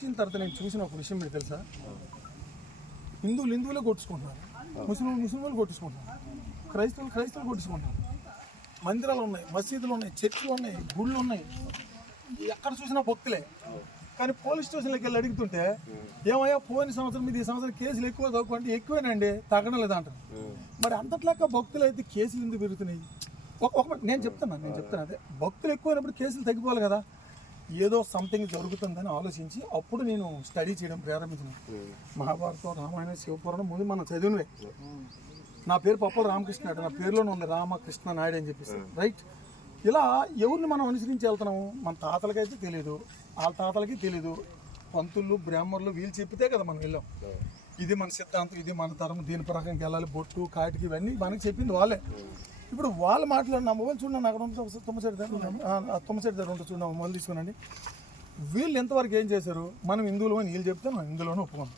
వచ్చిన తర్వాత నేను చూసిన ఒక విషయం మీకు తెలుసా? హిందువులు హిందువులే కొట్టుకుంటున్నారు ముస్లింలు ముస్లింలు కొట్టుకుంటున్నారు క్రైస్తవులు క్రైస్తవులు కొట్టుకుంటున్నారు మందిరాలు ఉన్నాయి మసీదులు ఉన్నాయి చర్చిలు ఉన్నాయి గుళ్ళు ఉన్నాయి. ఎక్కడ చూసినా భక్తులే. కానీ పోలీస్ స్టేషన్లోకి వెళ్ళి అడుగుతుంటే ఏమయ్యా పోయిన సంవత్సరం మీద ఈ సంవత్సరం కేసులు ఎక్కువ తగ్గుకుంటే ఎక్కువేనండి తగ్గడం లేదంటారు మరి అంతట్లాగా భక్తులు అయితే కేసులు ఎందుకు పెరుగుతున్నాయి? ఒక ఒక నేను చెప్తాను నేను చెప్తాను అదే. భక్తులు ఎక్కువైనప్పుడు కేసులు తగ్గిపోవాలి కదా. ఏదో సంథింగ్ జరుగుతుందని ఆలోచించి అప్పుడు నేను స్టడీ చేయడం ప్రారంభించిన. మహాభారతం రామాయణం శివపురాణం ముందు మనం చదివినవే. నా పేరు పప్పల రామకృష్ణ నాయుడు నా పేరులోనే ఉంది రామకృష్ణ నాయుడు అని చెప్పేసి. రైట్ ఇలా ఎవరిని మనం అనుసరించి వెళ్తున్నాము? మన తాతలకైతే తెలియదు వాళ్ళ తాతలకి తెలియదు పంతులు బ్రాహ్మణులు వీళ్ళు చెప్పితే కదా మనం వెళ్ళాం. ఇది మన సిద్ధాంతం ఇది మన తరం దీని ప్రకారం వెళ్ళాలి బొట్టు కాటికి ఇవన్నీ మనకి చెప్పింది వాళ్ళే. ఇప్పుడు వాళ్ళు మాట్లాడిన మొబైల్ చూడండి అక్కడ ఉంటుంది తుమ్మసెడి దగ్గర తుమ్మసెడి దగ్గర ఉంటుంది చూడండి మొబైల్ తీసుకునండి. వీళ్ళు ఎంతవరకు ఏం చేశారు? మనం హిందువులు అని వీళ్ళు చెప్తే మనం హిందువులను ఒప్పుకోను.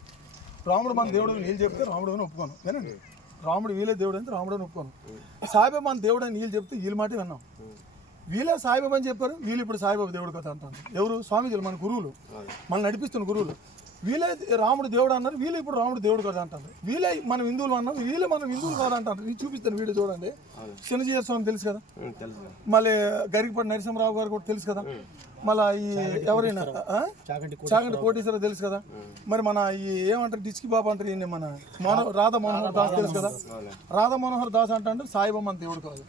రాముడు మన దేవుడు అని వీళ్ళు చెప్తే రాముడు అని ఒప్పుకోను. వినండి. రాముడు వీళ్ళే దేవుడు అంటే రాముడు అని ఒప్పుకోను. సాయిబాబా మన దేవుడు అని వీళ్ళు చెప్తే వీళ్ళ మాట విన్నాం. వీళ్ళే సాయిబాబా అని చెప్పారు వీళ్ళు ఇప్పుడు సాయిబాబా దేవుడు కదా అంటారు. ఎవరు? స్వామీజీలు మన గురువులు. మనల్ని నడిపిస్తున్న గురువులు. వీళ్ళే రాముడు దేవుడు అన్నారు వీళ్ళే ఇప్పుడు రాముడు దేవుడు కదా అంటారు. వీళ్ళే మనం హిందువులు అన్నారు వీళ్ళే మనం హిందువులు కాదు అంటారు. ఇది చూపిస్తాను వీడియో చూడండి. శనిజీయ స్వామి తెలుసు కదా? మళ్ళీ గరికపాటి నరసింహరావు గారు కూడా తెలుసు కదా? మళ్ళీ ఈ ఎవరైనా? చాగంటి కోటేశ్వర తెలుసు కదా? మరి మన ఈ ఏమంటారు డిచ్కి బాబు అంటారు ఈయన మన మోహన్ రాధా మనోహర్ దాస్ తెలుసు కదా? రాధా మనోహర్ దాస్ అంటే సాయిబాబా మన దేవుడు కాదు.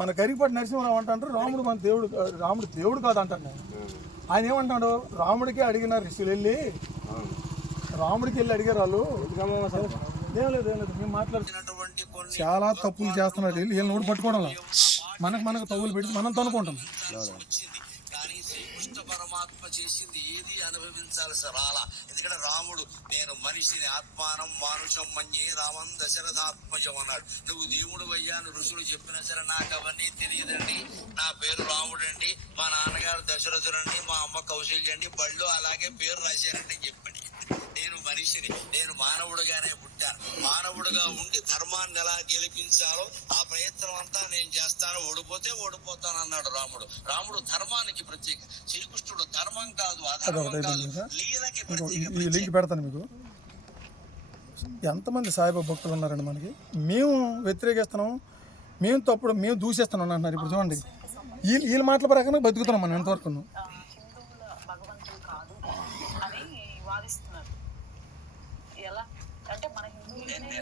మన గరికపాటి నరసింహరావు అంటారు రాముడు మన దేవుడు రాముడు దేవుడు కాదు అంటాడు. నేను ఆయన ఏమంటాడు? రాముడికి అడిగిన ఋషులు వెళ్ళి రాముడికి వెళ్ళి అడిగారు వాళ్ళు. ఏం లేదు ఏం లేదు మేము మాట్లాడుతున్నటువంటి చాలా తప్పులు చేస్తున్నారు వీళ్ళు. వీళ్ళని కూడా పట్టుకోవడం. మనకు మనకు తప్పులు పెట్టి మనం తనుకుంటాం చేసింది ఏది అనుభవించాల్సి రాలా ఎందుకంటే రాముడు నేను మనిషిని ఆత్మానం మానుషం మన్యే రామం దశరథాత్మజం అన్నాడు. నువ్వు దేవుడు అయ్యాను ఋషులు చెప్పినా సరే నాకు అవన్నీ తెలియదండి. నా పేరు రాముడండి మా నాన్నగారు దశరథుడండి మా అమ్మ కౌశల్యండి బళ్ళు అలాగే పేరు రాశారండి చెప్పండి. నేను మనిషిని నేను మానవుడుగానే పుట్టాను మానవుడుగా ఉండి ధర్మాన్ని ఎలా గెలిపించాలో ఆ ప్రయత్నం అంతా నేను చేస్తాను. ఓడిపోతే ఓడిపోతాను అన్నాడు రాముడు. రాముడు ధర్మానికి ప్రత్యేక. శ్రీకృష్ణుడు ధర్మం కాదు అధర్మం కాదు? లీలకి ఈ- లింక్ పెడతాను మీకు. ఎంతమంది సాయిబాబా భక్తులు ఉన్నారండి మనకి? మేము వ్యతిరేకిస్తున్నాం. మేము తప్పుడు మేము దూషిస్తున్నాం అంటున్నారు. ఇప్పుడు చూడండి. వీళ్ళు వీళ్ళ మాటల ప్రకారం బతుకుతున్నాం మనం ఎంతవరకు హిందువుల భగవంతుడు కాదు అని వాదిస్తున్నారు. ఎలా?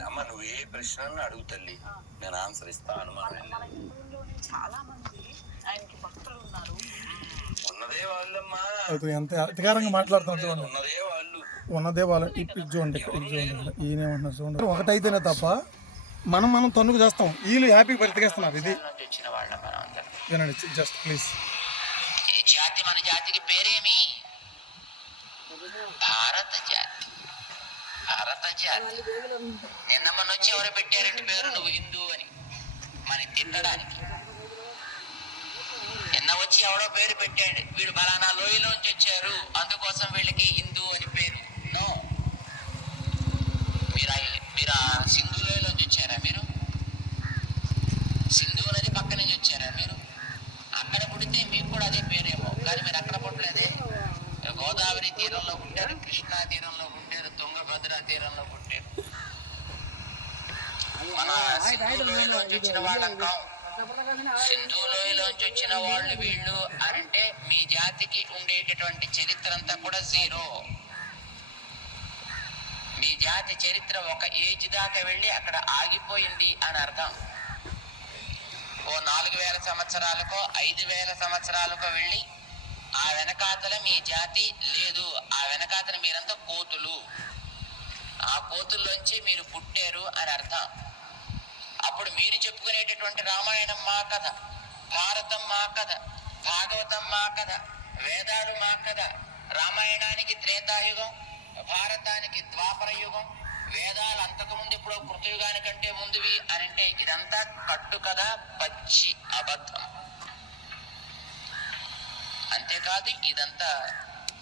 అమ్మ నువ్వు ఏ ప్రశ్న అడుగు తల్లి. నేను ఆన్సర్ ఇస్తా అనుమానం చాలా మంది ఆయనకి భక్తులు ఉన్నారు. ఉన్నదే వాళ్ళమ్మా. ఎంత అధికారంగా మాట్లాడుతున్నాం చూడండి. ఉన్నదే వాళ్ళు. ఉన్నదే వాళ్ళ. ఇప్పుడు చూడండి ఇది చూడండి. ఈయనేమంటున్నారు చూడండి. ఒకటైతేనే తప్ప మనం మనం తన్నుకు చేస్తాం. వీళ్ళు హ్యాపీగా బ్రతికేస్తున్నారు ఇది. వినండి జస్ట్ ప్లీజ్ జాతి మన జాతికి పేరేమి? భారత జాతి. భారత జాతి నిన్న మొన్న వచ్చి ఎవరు పెట్టారంటే పేరు నువ్వు హిందూ అని. మన తిట్టడానికి. నిన్న వచ్చి ఎవడో పేరు పెట్టాడు. వీడు బలానా లోయలోంచి వచ్చారు. అందుకోసం వీళ్ళకి హిందూ అని పేరు. నో. మీరు మీరు ఆ సింధు లోయలోంచి వచ్చారా మీరు? సింధు నది పక్క నుంచి వచ్చారా మీరు? అక్కడ పుడితే మీకు కూడా అదే పేరేమో. కానీ మీరు అక్కడ పుట్టలేదే? గోదావరి తీరంలో పుట్టారు కృష్ణా తీరంలో పుట్టారు తుంగభద్ర తీరంలో పుట్టారు మన సింధు లోయలోంచి వచ్చిన వాళ్ళం కాం సింధు లోయలోంచి వచ్చిన వాళ్ళు వీళ్ళు అంటే మీ జాతికి ఉండేటటువంటి చరిత్ర అంతా కూడా జీరో. మీ జాతి చరిత్ర ఒక ఏజ్ దాకా వెళ్ళి అక్కడ ఆగిపోయింది అని అర్థం. ఓ నాలుగు వేల సంవత్సరాలకో ఐదు వేల సంవత్సరాలకో వెళ్ళి ఆ వెనకాతల మీ జాతి లేదు. ఆ వెనకాతల మీరంతా కోతులు. ఆ కోతుల్లోంచి మీరు పుట్టారు అని అర్థం. అప్పుడు మీరు చెప్పుకునేటటువంటి రామాయణం మా కథ భారతం మా కథ భాగవతం మా కథ వేదాలు మా కథ రామాయణానికి త్రేతాయుగం భారతానికి ద్వాపర యుగం వేదాలు అంతకుముందు ఇప్పుడు కృతయుగానికంటే ముందువి అని అంటే ఇదంతా కట్టు కథ పచ్చి అబద్ధం. అంతేకాదు ఇదంతా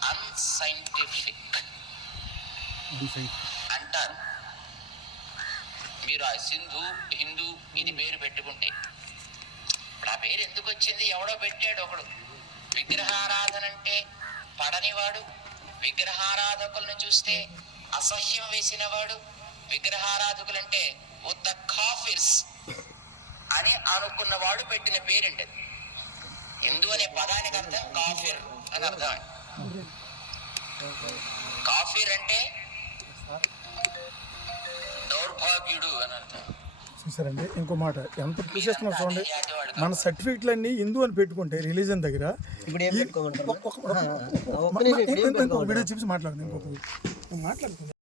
అన్సైంటిఫిక్ అంటారు. మీరు ఆ సింధు హిందూ ఇది పేరు పెట్టుకుంటే. ఇప్పుడు ఆ పేరు ఎందుకు వచ్చింది? ఎవడో పెట్టాడు ఒకడు. విగ్రహారాధన అంటే పడనివాడు. విగ్రహారాధకులను చూస్తే అసహ్యం వేసినవాడు. విగ్రహారాధకులంటే ఉత్త కాఫిర్స్ అని అనుకున్నవాడు పెట్టిన పేరండి హిందూ అనే పదానికి అర్థం అని అర్థం అండి కాఫిర్ అంటే దౌర్భాగ్యుడు అని అర్థం. చూసారండి ఇంకో మాట ఎంత చూసేస్తున్నాం చూడండి మన సర్టిఫికెట్లన్నీ హిందూ అని పెట్టుకుంటే రిలీజన్ దగ్గర వీడియో చూసి మాట్లాడండి ఇంకొక నేను మాట్లాడుతున్నాను